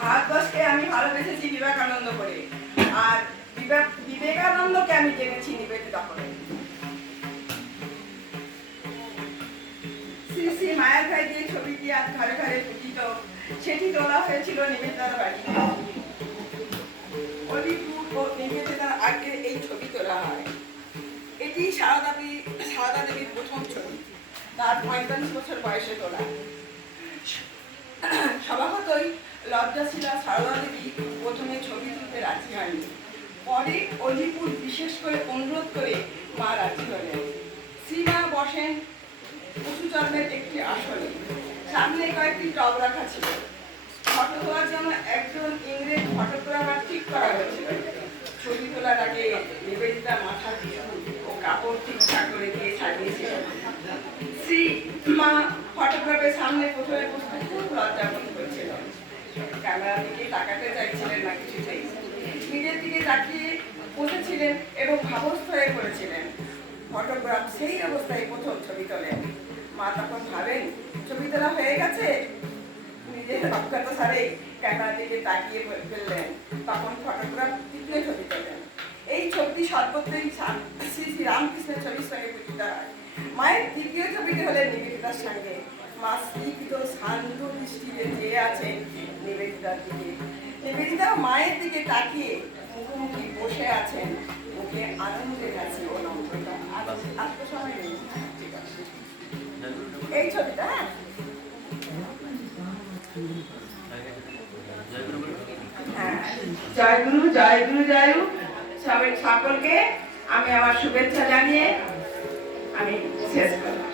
ভারতবর্ষকে আমি ভালোবেসেছি বিবেকানন্দ করে। আর বিবেকানন্দকে আমি জেনেছি নিবেদিতা করে। মায়ার ভাই যে ছবিটি আজ ঘরে ঘরে পূজিত, সেটি তোলা হয়েছিল নিবেদিতার বাড়িতে। ও নিবেদিতার আগে এই ছবি তোলা হয়। এটি সারদা দেবী, সারদা দেবীর প্রথম ছবি। তার পঁয়তাল্লিশ বছর বয়সে তোলা। স্বভাবতই লজ্জাশীলা সারদা দেবী প্রথমে ছবি তুলতে রাজি হয়নি। পরে অলিপুর বিশেষ করে অনুরোধ করে মা রাজি হলেন। শ্রীমা বসেন পশু চর্মের একটি আসনে। সামনে কয়েকটি টব রাখা ছিল। ফটো তোলার জন্য একজন ইংরেজ ফটোগ্রাফার ঠিক করা হয়েছিল। ছবি তোলার আগে নিবেদিতা মাথা ও কাপড় ঠিকঠাক করে দিয়ে সাজিয়েছিলেন শ্রী মা ফটোগ্রাফের সামনে প্রথমে বসতে খুব লজ্জা বোধ করছিলেন ক্যামেরার দিকে তাকাতে চাইছিলেন না কিছুতেই নিজের দিকে তাকিয়ে বসেছিলেন এবং ভাবস্থ হয়ে পড়েছিলেন। ফটোগ্রাফ সেই অবস্থায় প্রথম ছবি তোলেন। মা তখন ভাবেন, ছবি তোলা হয়ে গেছে? নিজের অজ্ঞাত সারে ক্যামেরার দিকে তাকিয়ে ফেললেন। তখন ফটোগ্রাফ তৃতীয় ছবি তোলেন। এই ছবিটি সর্বত্রই শ্রী শ্রী রামকৃষ্ণের ছবির সঙ্গে পূজিত মায়ের তৃতীয় ছবিটি হলেন নিবেদিতার সঙ্গে। মা স্নিগ্ধ শান্ত দৃষ্টিতে চেয়ে আছেন নিবেদিতার দিকে। নিবেদিতা মায়ের দিকে তাকিয়ে মুখোমুখি বসে আছেন। মুখে আনন্দের আছে ও এই ছবিটা হ্যাঁ? হ্যাঁ। জয় গুরু জয় গুরু, জয় সকলকে আমি আমার শুভেচ্ছা জানিয়ে আমি শেষ করলাম।